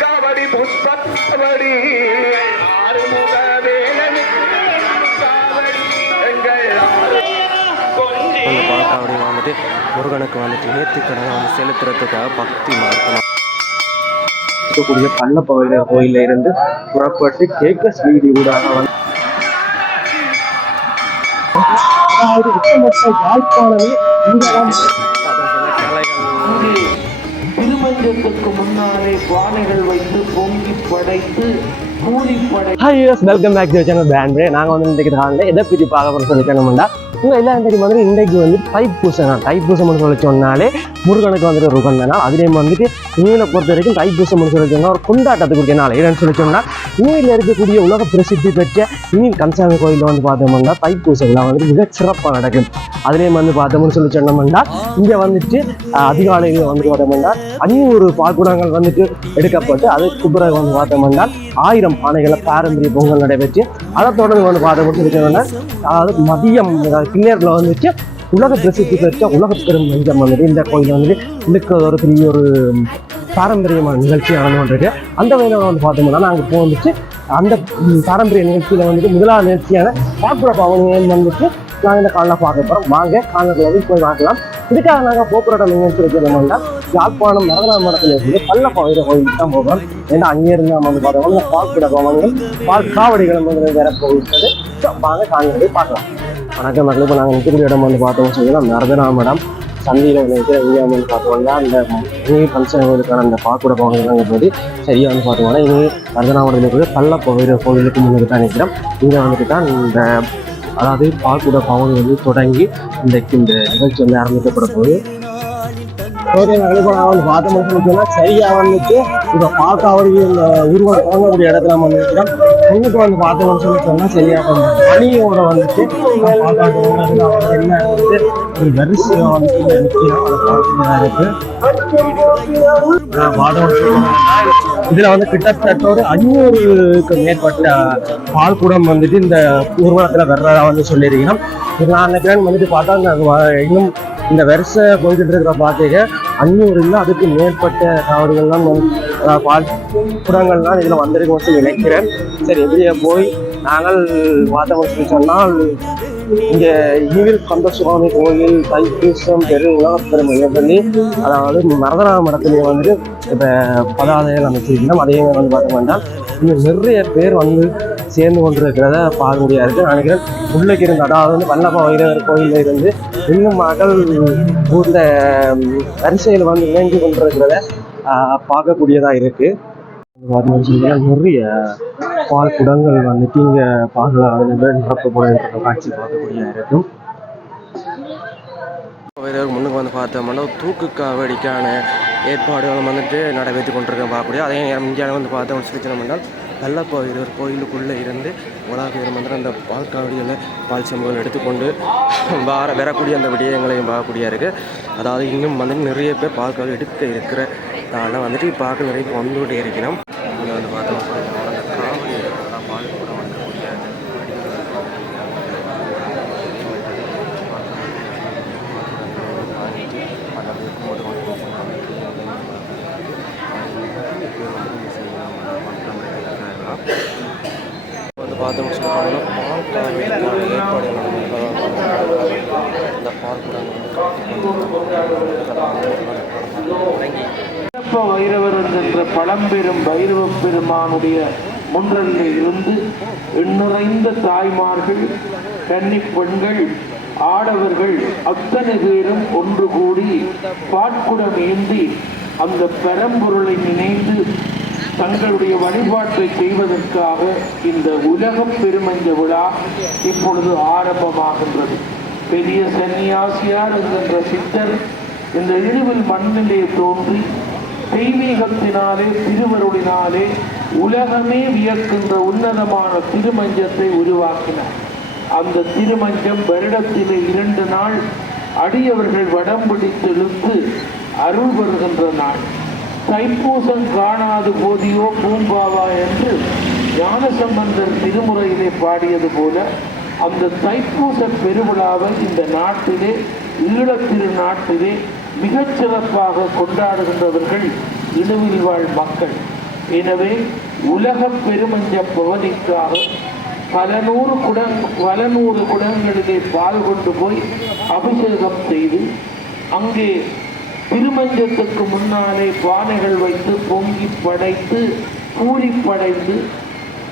காவடி புஷ்பவடி ஆறுமுக பால்காவடி வந்துட்டு முருகனுக்கு வந்துட்டு நேர்த்திக்கடனை வந்து செலுத்துறதுக்காக பக்தி மார்க்கணும் இருக்கக்கூடிய பள்ளப்பகுதியில் கோயிலில் இருந்து புறப்பட்டு கேக்கஸ் வீதி ஊடாக வந்து அதாவது ஒட்டுமொத்த யாழ்ப்பாணமே இங்கதான் பானைகள் வைத்து பொங்கி படைத்து கூலி படை hi welcome back to channel band நாங்கள் வந்து இன்றைக்கு காலையில் எதை பற்றி பார்க்க போகிறோம் சொல்லி சொன்னோம்னா உங்கள் எல்லாம் தெரியும் மாதிரி இன்றைக்கு வந்து தைப்பூசம் தான். தைப்பூசம் சொல்லி சொன்னாலே முருகனுக்கு வந்துட்டு ஒரு உகந்த நாள். அதுலேயும் வந்துட்டு இவங்களை பொறுத்த வரைக்கும் தைப்பூசம் சொல்லி சொன்னால் ஒரு கொண்டாட்டத்துக்குரிய நாள். ஏன்னு சொல்லி சொன்னால் இனியில் இருக்கக்கூடிய உலக பிரசித்தி பெற்ற மீன் கன்சாமி கோயிலில் வந்து பார்த்தோம்னா தைப்பூச விழா வந்துட்டு மிக சிறப்பாக நடக்கும். அதுலேயும் வந்து பார்த்தோம்னு சொல்லி சொன்னோம்னா இங்கே வந்துட்டு அதிகாலையில் வந்து பார்த்தோம்னா அஞ்சூறு பால்குடங்கள் வந்துட்டு எடுக்கப்பட்டு அதுக்கு பிறகு வந்து பார்த்தோம்னா ஆயிரம் பானைகளை பாரம்பரிய பொங்கல் நடைபெற்று அதை தொடர்ந்து வந்து பார்த்தோம்னு சொல்லி சொன்னோம்னா அதாவது மதியம் பின்னேரில் வந்துட்டு உலக பிரசித்தி பெற்ற உலக பெரும் மஞ்சம் வந்துட்டு இந்த கோயில் வந்துட்டு இதுக்கு ஒரு பெரிய ஒரு பாரம்பரியமான நிகழ்ச்சி நடந்து கொண்டிருக்கு அந்த வகையில் வந்து பார்த்தோம்னா நாங்கள் இப்போ வந்துட்டு அந்த பாரம்பரிய நிகழ்ச்சியில் வந்துட்டு முதலாவது நிகழ்ச்சியான பாக்குற பவனியம் வந்துட்டு நாங்கள் இந்த காலில் பார்க்க போகிறோம் வாங்க காலத்தில் போய் பார்க்கலாம். இதுக்காக நாங்கள் போக்குவரத்து நிகழ்ச்சி வைக்கிறோம்னா யாழ்ப்பாணம் மரகநாம மடத்தில் இருந்து பள்ளப்பாவையில கோயிலுக்கு தான் போகிறோம் ஏன்னா அங்கே இருந்து நம்ம வந்து பார்த்தோம்னா பால் பால்குட போவாங்க. பால் காவடிகளும் வந்து வேற போகிறது வாங்க காலநிலை போய் பார்க்கலாம். வணக்கம் மக்கள் இப்போ நாங்கள் நிற்கக்கூடிய இடம் வந்து பார்த்தோம்னு சொன்னால் மரதநாம மடம். சந்தியில் நிற்கிற இங்கே வந்து பார்த்தோம்னா அந்த இங்கே ஃபங்க்ஷன் கோயிலுக்கான அந்த பாக்குட பவனிகள் போது சரியாக வந்து பார்த்தோம்னா இங்கே மரதநாமத்தில் இருக்கிற பகுதியில் கோயிலுக்கு முன்னுக்கு தான் நிற்கிறோம். இங்கே வந்துட்டு தான் இந்த அதாவது பால்குட பாவனை வந்து தொடங்கி இன்றைக்கு இந்த நிகழ்ச்சி வந்து ஆரம்பிக்கப்பட போகுது. ஓகே பார்த்த மட்டும் சரியா வந்துட்டு இப்போ அவருக்கு இந்த உருவம் தொடங்கக்கூடிய இடத்துல நம்ம வந்து இருக்கிறோம் வந்து பார்த்தோம்னு சொல்லி சொன்னால் சரியா கொஞ்சம் பனியோட வந்துட்டு என்ன வந்துட்டு ஒரு வரிசையா வந்துட்டு நிற்கிறோம் அதை இருக்கு. இதுல வந்து கிட்டத்தட்ட ஒரு அஞ்சூறுக்கு மேற்பட்ட பால் கூடம் வந்துட்டு இந்த ஊர்வலத்துல வர்றதா வந்து சொல்லியிருக்கிறோம். இது நான் நினைக்கிறேன் வந்துட்டு பார்த்தா இந்த வ- இன்னும் இந்த வருஷம் போய்கிட்டு இருக்கிற பார்த்தீங்க அஞ்சூறு இல்லை அதுக்கு மேற்பட்ட காவடிகள்லாம் பால் குடங்கள்லாம் இதில் வந்திருக்கும் சொல்லி நினைக்கிறேன். சரி எப்படியே போய் நாங்கள் பார்த்தோம்னு சொல்லி சொன்னால் இங்கே ஈவில் கந்த சுவாமி கோயில் தைப்பூசம் பெரு உலகப்பெருமை பண்ணி அதாவது மரதநாம மரத்திலே வந்துட்டு இப்போ பதாதைகள் அமைச்சிருக்கணும் அதே மாதிரி வந்து பார்த்தோம்னா இன்னும் நிறைய பேர் வந்து சேர்ந்து கொண்டிருக்கிறத பார்க்க முடியாது இருக்குது நினைக்கிறேன் உள்ளக்கு இருந்து அதாவது வந்து வல்லப வைரவர் கோயிலில் இருந்து இன்னும் மகள் இந்த வரிசையில் வந்து இணைந்து கொண்டிருக்கிறத பார்க்கக்கூடியதாக இருக்குது பார்த்தீங்கன்னு நிறைய பால் குடங்கள் வந்துட்டு இங்கே பார்க்கலாம் நிரப்பப்படுகின்ற காட்சி பார்க்கக்கூடிய இருக்கும் முன்னுக்கு வந்து பார்த்தோம்னா தூக்கு காவடிக்கான ஏற்பாடுகளும் வந்துட்டு நடைபெற்று கொண்டிருக்கோம் பார்க்கக்கூடிய. அதே நேரம் இந்தியாவில் வந்து பார்த்தோம்னு சொல்லி சொன்னோம்னா நல்லப்பா கோயிலுக்குள்ளே இருந்து உலகம் வந்து அந்த பால் காவடிகளை பால் சம்பவங்கள் எடுத்துக்கொண்டு வார வரக்கூடிய அந்த விடயங்களையும் பார்க்கக்கூடிய இருக்குது அதாவது இன்னும் வந்து நிறைய பேர் பால் காவடி எடுக்க அதனால் வந்துட்டு பார்க்க நிறைய வந்துகிட்டே இருக்கிறோம். இங்கே வந்து பார்த்தோம். அந்த காவடி பால் கூட வந்து பார்த்தோம்னு சொன்னாங்கன்னா பால் காவிக்கான ஏற்பாடு நடந்திருப்பதாக பால் கூட தொடங்கி சிறப்ப வைரவர் என்கின்ற பழம்பெரும் வைரவ பெருமானுடைய முன்றலில் இருந்து எண்ணிறைந்த தாய்மார்கள் கன்னிப் பெண்கள் ஆடவர்கள் அத்தனை பேரும் ஒன்று கூடி பாட்குடம் ஏந்தி அந்த பெரம்பொருளை நினைந்து தங்களுடைய வழிபாட்டை செய்வதற்காக இந்த உலகம் பெருமஞ்ச விழா இப்பொழுது ஆரம்பமாகின்றது. பெரிய சன்னியாசியார் என்கின்ற சித்தர் இந்த இழிவில் மண்ணிலே தோன்றி தெய்வீகத்தினாலே திருவருளினாலே உலகமே வியக்கின்ற உன்னதமான திருமஞ்சத்தை உருவாக்கினார். அந்த திருமஞ்சம் வருடத்திலே இரண்டு நாள் அடியவர்கள் வடம் பிடித்தெழுந்து அருள் வருகின்ற நாள். தைப்பூசம் காணாது போதியோ பூம்பாவா என்று ஞானசம்பந்தர் திருமுறையிலே பாடியது போல அந்த தைப்பூச பெருவிழாவை இந்த நாட்டிலே ஈழத்திரு நாட்டிலே மிகச் சிறப்பாக கொண்டாடுகின்றவர்கள் இணுவில் வாழ் மக்கள். எனவே உலக பெருமஞ்ச பகுதிக்காக பல நூறு குடம் பல நூறு குடங்களிலே பால் கொண்டு போய் அபிஷேகம் செய்து அங்கே திருமஞ்சத்துக்கு முன்னாலே பானைகள் வைத்து பொங்கி படைத்து பூரி படைத்து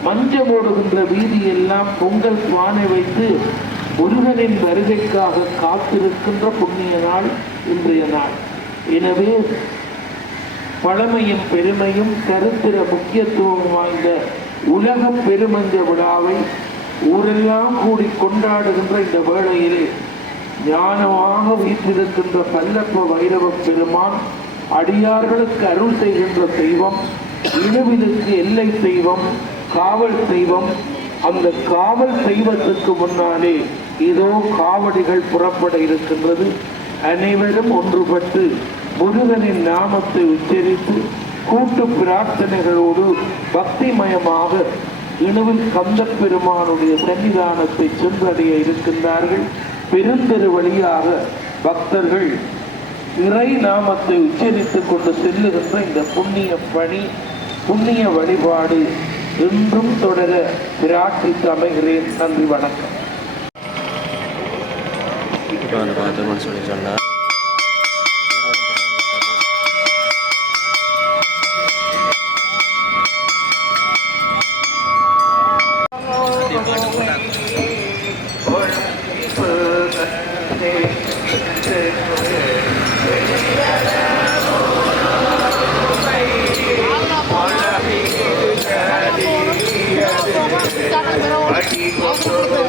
மஞ்சம் ஓடுகின்ற வீதியெல்லாம் பொங்கல் பானை வைத்து முருகனின் வருகைக்காக காத்திருக்கின்ற புண்ணிய நாள் இன்றைய நாள். எனவே பழமையும் பெருமையும் சரித்திர முக்கியத்துவம் வாய்ந்த உலக பெருமஞ்ச விழாவை ஊரெல்லாம் கூடி கொண்டாடுகின்ற இந்த வேளையிலே ஞானமாக வீற்றிருக்கின்ற கல்லப்ப வைரவ பெருமான் அடியார்களுக்கு அருள் செய்கின்ற தெய்வம் இழுவிலுக்கு எல்லை தெய்வம் காவல் தெய்வம் அந்த காவல் தெய்வத்துக்கு முன்னாலே இதோ காவடிகள் புறப்பட இருக்கின்றது. அனைவரும் ஒன்றுபட்டு முருகனின் நாமத்தை உச்சரித்து கூட்டு பிரார்த்தனைகளோடு பக்திமயமாக இணுவில் கந்த பெருமானுடைய சன்னிதானத்தை சென்றடைய இருக்கின்றார்கள். பெருந்தெரு வழியாக பக்தர்கள் இறை நாமத்தை உச்சரித்துக் கொண்டு செல்லுகின்ற இந்த புண்ணிய பணி புண்ணிய வழிபாடு இன்றும் தொடர பிரார்த்தித்து அமைகிறேன். நன்றி வணக்கம். இப்போ வந்து பார்த்தோம்னு சொல்லி சொன்னால் இப்போ பார்த்தோம்னு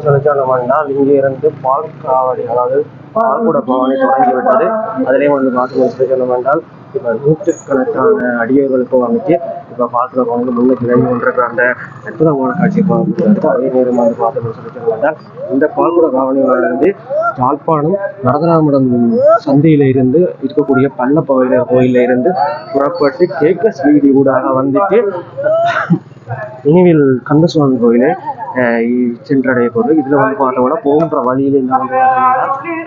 சொல்லி சொன்னோம்னா இங்கே இருந்து பால் காவடி அதாவது பால் கூட பவானி தொடங்கி விட்டது. அதுலேயும் வந்து பார்த்தோம்னு சொல்லி என்றால் இப்போ நூற்றுக்கணக்கான அடியவர்களுக்கு வந்துட்டு இப்போ பார்க்குறவங்க வந்து முன்னுக்கு விளங்கி அந்த அற்புதமான காட்சி பார்க்கிறது அதே நேரம் வந்து பார்த்தோம்னு சொல்லிட்டு இந்த பால்குட காவணியிலிருந்து யாழ்ப்பாணம் வரதராமடம் சந்தையில இருந்து இருக்கக்கூடிய பள்ளப்பகுதியில கோயிலில் இருந்து புறப்பட்டு கேக்கஸ் வீதி ஊடாக வந்துட்டு இனிவில் கந்தசுவாமி கோயிலை சென்றடைய போது இதில் வந்து பார்த்தோம்னா போன்ற வழியில என்ன வந்து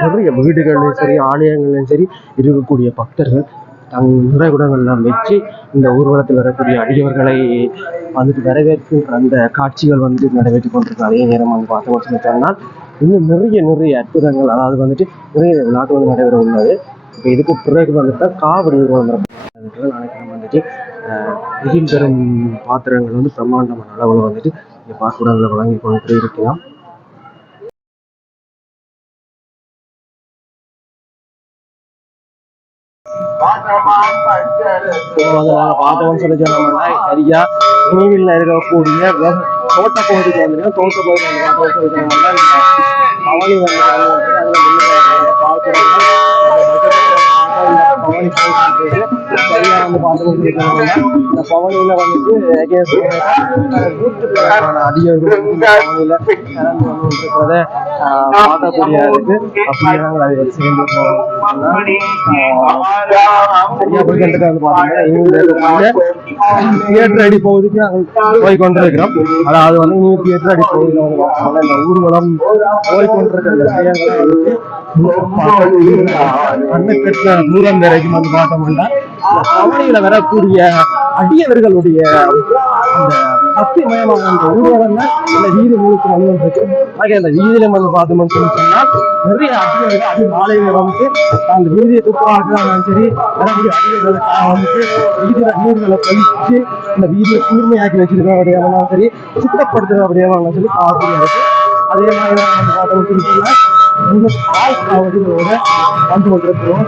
நிறைய வீடுகள்லையும் சரி ஆலயங்கள்லையும் சரி இருக்கக்கூடிய பக்தர்கள் தங் நிறைகுடங்கள்லாம் வச்சு இந்த ஊர்வலத்தில் வரக்கூடிய அடியவர்களை வந்துட்டு வரவேற்கின்ற அந்த காட்சிகள் வந்து நடைபெற்று கொண்டிருக்கு அதே நேரம் வந்து பார்த்து சொல்லி இன்னும் நிறைய நிறைய அற்புதங்கள் அதாவது வந்துட்டு நிறைய விழாக்கள் வந்து நடைபெற உள்ளது. இப்போ இதுக்கு பிறகு வந்துட்டு காவடி ஊர்வலம் நினைக்கிறேன் வந்துட்டு அஹ், பாத்திரங்கள் வந்து பிரம்மாண்டமான அளவில் வந்துட்டு இந்த பாத்திரங்களை வழங்கி கொண்டு இருக்கலாம். இப்போ வந்து நாங்கள் பார்த்தோம்னு சொல்லி சொன்னோம்னா சரியா நீவில் இருக்கக்கூடிய தோட்ட பகுதிக்கு வந்து தோட்ட பகுதி பார்த்தோம்னு சொல்லி சொன்னோம்னா இந்த பவனி வந்து வந்து பார்த்தோம்னு இந்த பவனியில் வந்துட்டு against இருக்கிறத பார்க்கக்கூடிய இருக்கு அப்படியே நாங்கள் அதை சேர்ந்து வந்து தியேட்டர் அடி பகுதிக்கு நாங்கள் போய் கொண்டிருக்கிறோம். அதாவது வந்து இனி தியேட்டர் அடி பகுதியில் வந்து பார்த்தோம்னா இந்த ஊர்வலம் போய் கொண்டிருக்கிற விஷயங்களை கண்ணு கட்டின தூரம் வரைக்கும் வந்து பார்த்தோம்னா இந்த வரக்கூடிய அடியவர்களுடைய அந்த பக்திமயமான அந்த ஊர்வலம் இந்த வீதி முழுக்க வந்துருக்கு ஆக அந்த வீதியில வந்து பார்த்தோம்னு சொல்லி சொன்னால் நிறைய அடியவர்கள் அது மாலையில வந்து அந்த வீதியை துப்புராக்கலாம் சரி வரக்கூடிய அடியவர்களுக்காக வந்துட்டு வீதியில நீர்களை கழிச்சு அந்த வீதியை தூய்மையாக்கி வச்சிருக்கிற அப்படியானாலும் சரி சுத்தப்படுத்துறோம் அப்படியானாலும் சரி பார்க்கக்கூடிய இருக்கு அதே மாதிரி தான் வந்து பார்த்தோம்னு சொல்லி சொன்னா இந்த பால் காவடிகளோட வந்து கொண்டிருக்கிறோம்.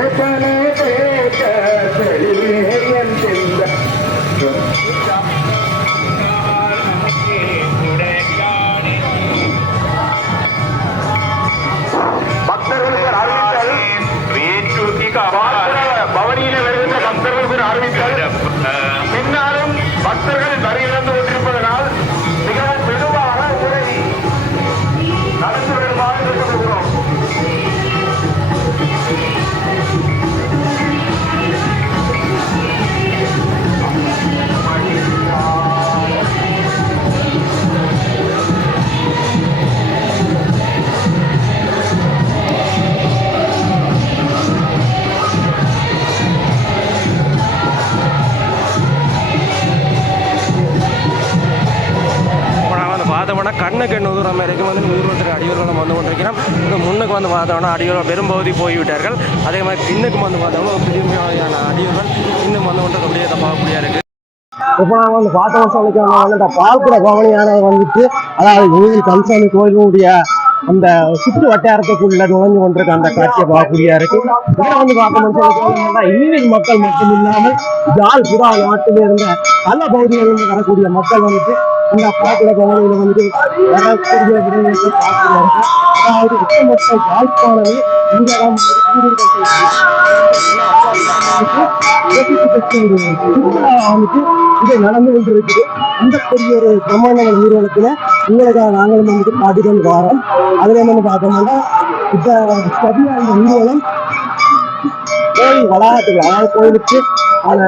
ಸಪನ வந்து பார்த்தோம்னா அடியோர்கள் பெரும்பகுதி போய்விட்டார்கள். அதே மாதிரி பின்னுக்கு வந்து பார்த்தோம்னா ஒரு பெருமையான அடியோர்கள் இன்னும் வந்து கொண்டு அப்படியே பார்க்கக்கூடிய இருக்குது இப்போ நாங்கள் வந்து பார்த்தோம் சொல்லிக்கிறோம் வந்து இந்த பால்குட பவனியானது வந்துட்டு அதாவது கோயில் கல்சாமி கோயிலுடைய அந்த சுற்று வட்டாரத்துக்குள்ள நுழைஞ்சு கொண்டிருக்க அந்த காட்சியை பார்க்கக்கூடிய இருக்கு. இதில் வந்து பார்த்தோம்னு சொல்லிக்கிறோம்னா இந்திய மக்கள் மட்டும் இல்லாமல் ஜால் புறா நாட்டில் இருந்த பல பகுதிகளில் வரக்கூடிய மக்கள் வந்துட்டு இந்த பால்குட பவனியில் வந்து வரக்கூடிய விடயத்தை பார்க்கக்கூடிய அதாவது ஒட்டுமொத்த யாழ்ப்பாணமே இந்த இடம் வந்துட்டு இது நடந்து கொண்டிருக்குது இந்த பெரிய ஒரு பிரம்மாண்டங்கள் நிறுவனத்துல உங்களுக்காக நாங்களும் வந்துட்டு காட்டிட்டு வரோம். அதுல வந்து பார்த்தோம்னா இப்ப சரியா இந்த நிறுவனம் கோயில் வளாகத்துக்கு அதாவது கோயிலுக்கு அந்த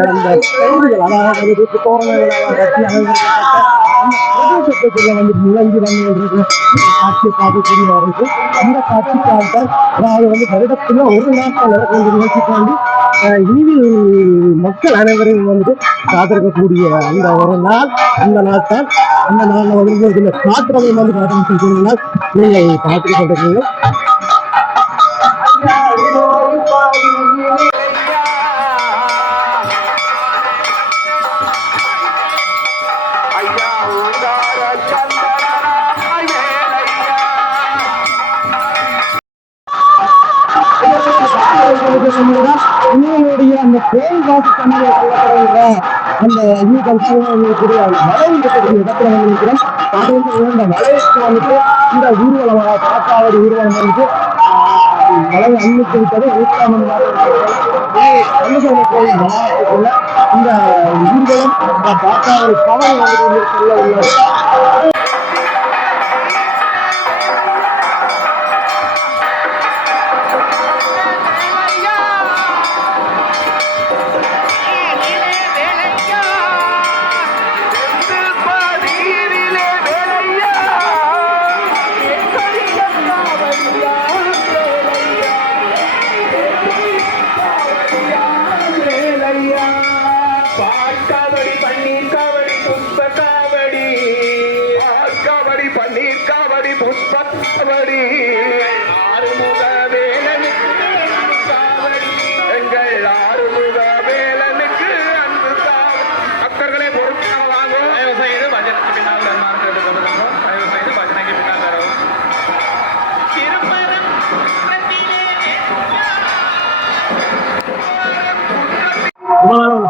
கோயில்கள் அதாவது வந்து தோரணங்களாக கட்டி அலங்கரிக்கப்பட்ட அந்த பிரதேசத்துக்குள்ள வந்து நுழைஞ்சு வந்து கொண்டிருக்கிற காட்சியை இருக்கு அந்த காட்சிக்காக அதாவது வந்து வருடத்துல ஒரு நாட்கள் நடக்கின்ற நிகழ்ச்சிக்காண்டி அஹ், மக்கள் அனைவரையும் வந்துட்டு காத்திருக்கக்கூடிய அந்த ஒரு நாள் அந்த நாள் தான் அந்த நாளில் வந்து இதுல வந்து நீங்கள் பார்த்துட்டு கொண்டிருக்கீங்க அந்த கோயில் வாசி தமிழை சொல்லப்படுகிற அந்த இது கல்ச்சக்கூடிய அந்த இருக்கக்கூடிய இடத்துல வந்து நிற்கிறோம் அது வந்து இந்த மலைக்கு வந்துட்டு இந்த ஊர்வலமாக காக்காவடி ஊர்வலம் வந்துட்டு ஆஹ், மலையை விட்டது. கோயில் வளாகத்துக்குள்ள இந்த ஊர்வலம் காக்காவடி பவன் வந்து காவடி ஆறுமுக வேலனுக்கு அன்பு காவடி எங்கள் ஆறுமுக வேலனுக்கு அன்பு காவடி பக்தர்களே பொறுப்பாக வாங்கும் தயவு செய்து பஜனைக்கு பின்னால் தன்மார்க்கு எடுத்து கொண்டிருக்கோம் தயவு செய்து பஜனைக்கு பின்னால் தரவும். திருப்பரம்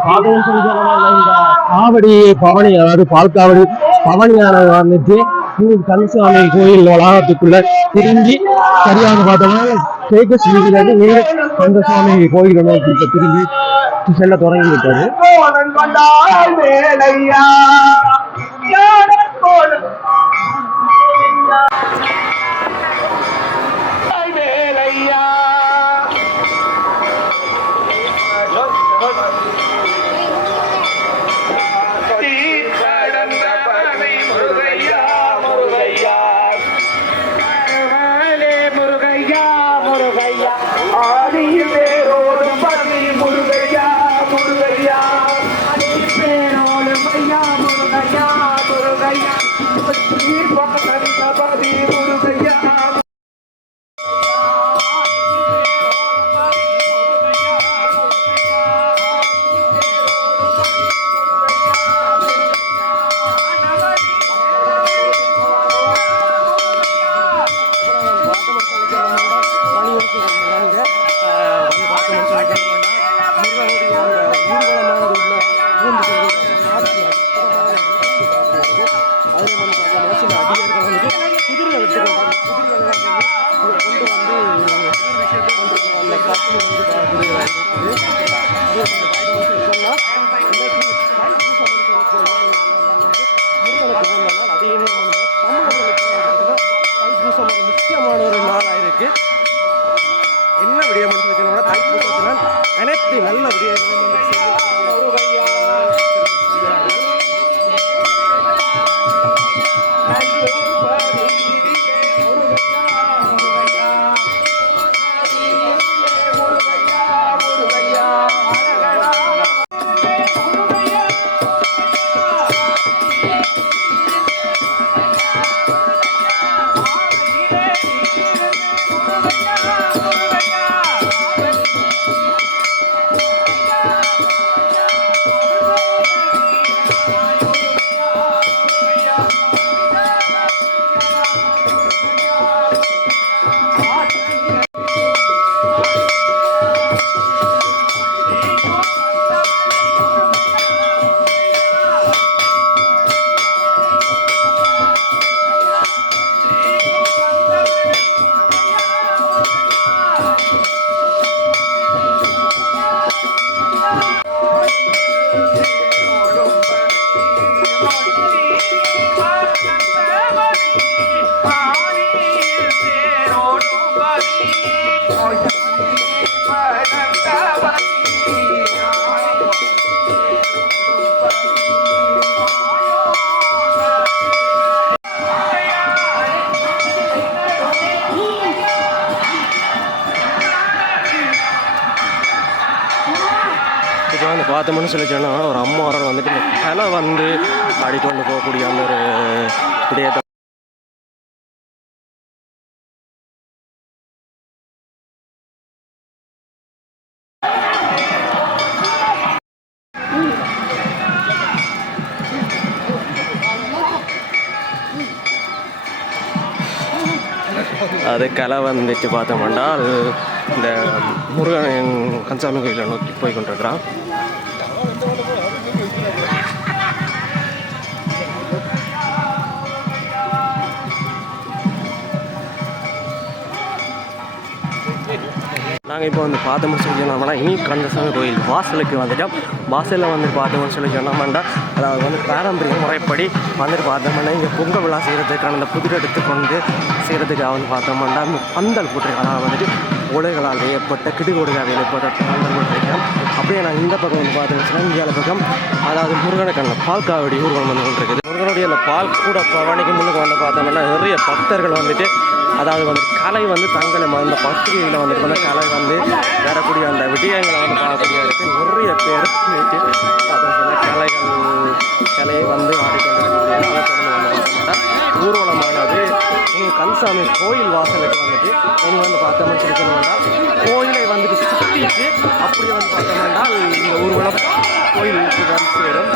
பாதகம் சொல்லிக்கிறவங்க இந்த காவடி பவனி அதாவது பால் காவடி பவனியானது வந்துட்டு இங்க கோயில் வளாகத்துக்குள்ள திரும்பி சரியாக பார்த்தோம்னா தேக்க ஸ்ரீகிலேருந்து நீங்க கந்தசாமி கோயில் நோக்கி இப்ப திரும்பி செல்ல தொடங்கி விட்டது பார்த்தோம்னு சொல்லி சொன்னால் ஒரு அம்மா வரல் வந்துட்டு இந்த கலை வந்து அடிக்கொண்டு போகக்கூடிய அந்த ஒரு விடயத்தை அது கலை வந்துட்டு பார்த்தோம்னா இந்த முருகன் கன்சாமி கோயிலை நோக்கி போய் கொண்டிருக்கிறான். நாங்கள் இப்போ வந்து பார்த்தோம்னு சொல்லி சொன்னோம்னா இனி கந்தசாமி கோயில். வாசலுக்கு வந்துட்டோம். வாசலில் வந்து பார்த்தோம்னு சொல்லி சொன்னோம்னா அதாவது வந்து பாரம்பரிய முறைப்படி வந்துட்டு பார்த்தோம்னா இங்கே பொங்கல் விழா செய்கிறதுக்கான அந்த புதிர் எடுத்து கொண்டு செய்கிறதுக்காக வந்து பார்த்தோம்னா பந்தல் போட்டிருக்காங்க அதாவது வந்துட்டு உலைகளால் ஏற்பட்ட கிடுகோடுகளால் ஏற்பட்ட பந்தல் போட்டிருக்கோம் அப்படியே நான் இந்த பக்கம் வந்து பார்த்தோம்னா சொன்னால் இந்தியாவில் பக்கம் அதாவது முருகனுக்கான பால் காவடி ஊர்வலம் வந்து கொண்டிருக்குது. முருகனுடைய அந்த பால் கூட பவனிக்கு முன்னுக்கு வந்து பார்த்தோம்னா நிறைய பக்தர்கள் வந்துட்டு அதாவது வந்து கலை வந்து தங்களை அந்த பத்திரிகையில் வந்துட்டு வந்து கலை வந்து வரக்கூடிய அந்த விடயங்களை வந்து பார்க்கக்கூடிய இருக்கு நிறைய பேர் பார்த்தீங்கன்னா கலைகள் கலையை வந்து ஆடிக்கொண்டிருக்கக்கூடிய அதை தொடர்ந்து வந்து பார்த்தோம்னா ஊர்வலமானது இனி கந்தசாமி கோயில் வாசலுக்கு வந்துட்டு இனி வந்து பார்த்தோம்னு சொல்லி சொன்னோம்னா கோயிலை வந்துட்டு சுற்றிட்டு அப்படியே வந்து பார்த்தோம்னா இந்த ஊர்வலம் கோயிலுக்கு வந்து சேரும்.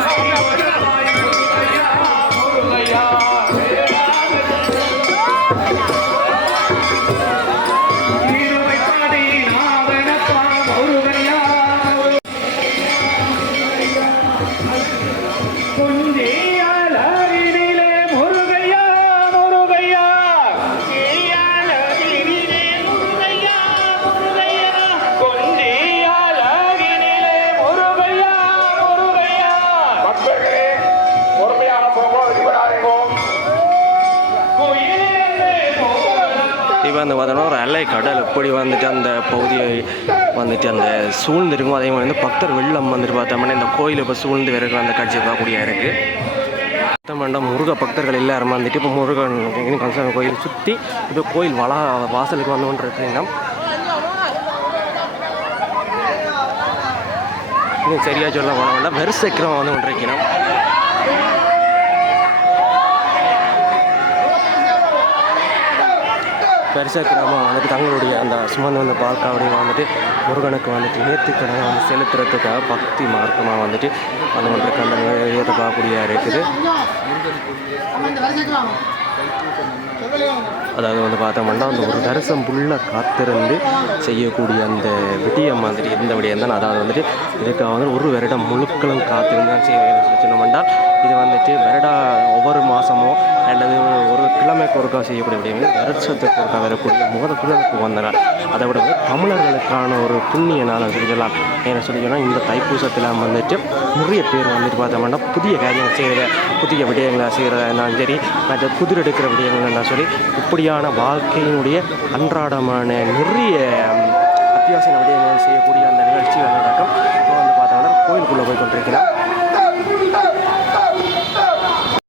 பகுதியை வந்துட்டு அந்த சூழ்ந்திருக்கும் அதே மாதிரி வந்து பக்தர் வெள்ளம் வந்துட்டு பார்த்தோம்னா இந்த கோயில் இப்போ சூழ்ந்து இருக்கிற அந்த காட்சியை பார்க்கக்கூடிய இருக்குது பார்த்தோம்னா முருக பக்தர்கள் எல்லாருமே வந்துட்டு இப்போ முருகன் இனி கன்சாமி கோயில் சுற்றி இப்போ கோயில் வளா வாசலுக்கு வந்து கொண்டு இருக்கிறீங்க இன்னும் சரியாக சொல்ல போனோம்னா வெறுசக்கிரம் வந்து கொண்டிருக்கிறோம். பரிசா கிராமம் வந்துட்டு தங்களுடைய அந்த சுமந்து வந்த பால்காவடியை வந்துட்டு முருகனுக்கு வந்துட்டு நேர்த்திக்கடனை வந்து செலுத்துறதுக்காக பக்தி மார்க்கமாக வந்துட்டு அந்த ஒன்றுக்கு அந்த நிலையத்தை இருக்குது. அதாவது வந்து பார்த்தோம்னா அந்த ஒரு தரிசனம் ஃபுல்லாக காத்திருந்து செய்யக்கூடிய அந்த விடியம் மாதிரி இந்த விடியம் தான். அதாவது வந்துட்டு இதுக்காக வந்து ஒரு வருடம் முழுக்களும் காத்திருந்தான் செய்ய சொன்னோம்னா இது வந்துட்டு வருடா ஒவ்வொரு மாதமோ அல்லது ஒரு கிழமைக்கு ஒருக்கா செய்யக்கூடிய விடயங்கள் வருஷத்துக்கு ஒருக்கா வரக்கூடிய முகத்துக்குள்ளனுக்கு வந்த நாள் அதை விட தமிழர்களுக்கான ஒரு புண்ணிய நாள் அப்படின்னு சொல்லலாம். ஏன்னு சொல்லி சொன்னால் இந்த தைப்பூசத்தில் வந்துட்டு நிறைய பேர் வந்துட்டு பார்த்தோம்னா புதிய காரியங்கள் செய்கிற புதிய விடயங்களை செய்கிறதா சரி மற்ற புதிர் எடுக்கிற விடயங்கள்னா சொல்லி இப்படியான வாழ்க்கையினுடைய அன்றாடமான நிறைய அத்தியாவசிய விடயங்கள் செய்யக்கூடிய அந்த நிகழ்ச்சி நடக்கும். இப்போ வந்து பார்த்தோம்னா கோயிலுக்குள்ளே போய் கொண்டிருக்கிறோம்.